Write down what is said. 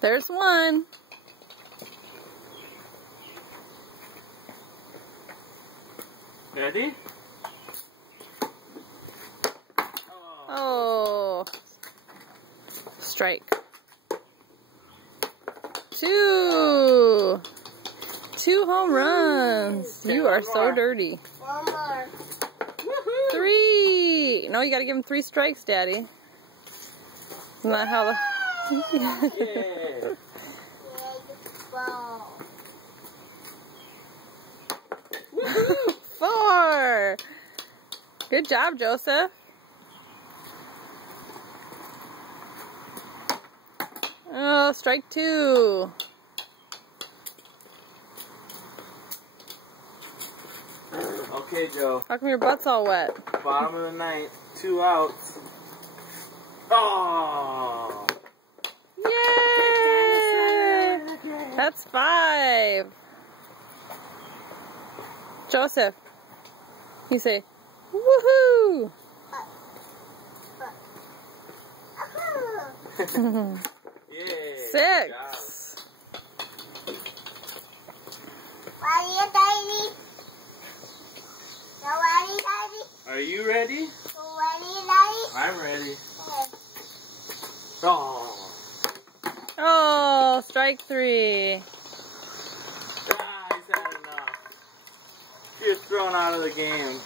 There's one. Ready? Oh. Strike. 2. 2 home runs. You are so dirty. One more. 3. No, you gotta give him 3 strikes, Daddy. Isn't that how the... Yeah. Ball. 4. Good job, Joseph. Oh, strike 2. Okay, Joe. How come your butt's all wet? Bottom of the ninth. 2 outs. Oh! Yay! That's 5. Joseph, you say, woohoo! Yeah. 6. Ready, Daddy? You ready, Daddy? Are you ready? You ready, Daddy? I'm ready. Okay. Oh! Oh, strike 3. Ah, he's had enough. He was thrown out of the game.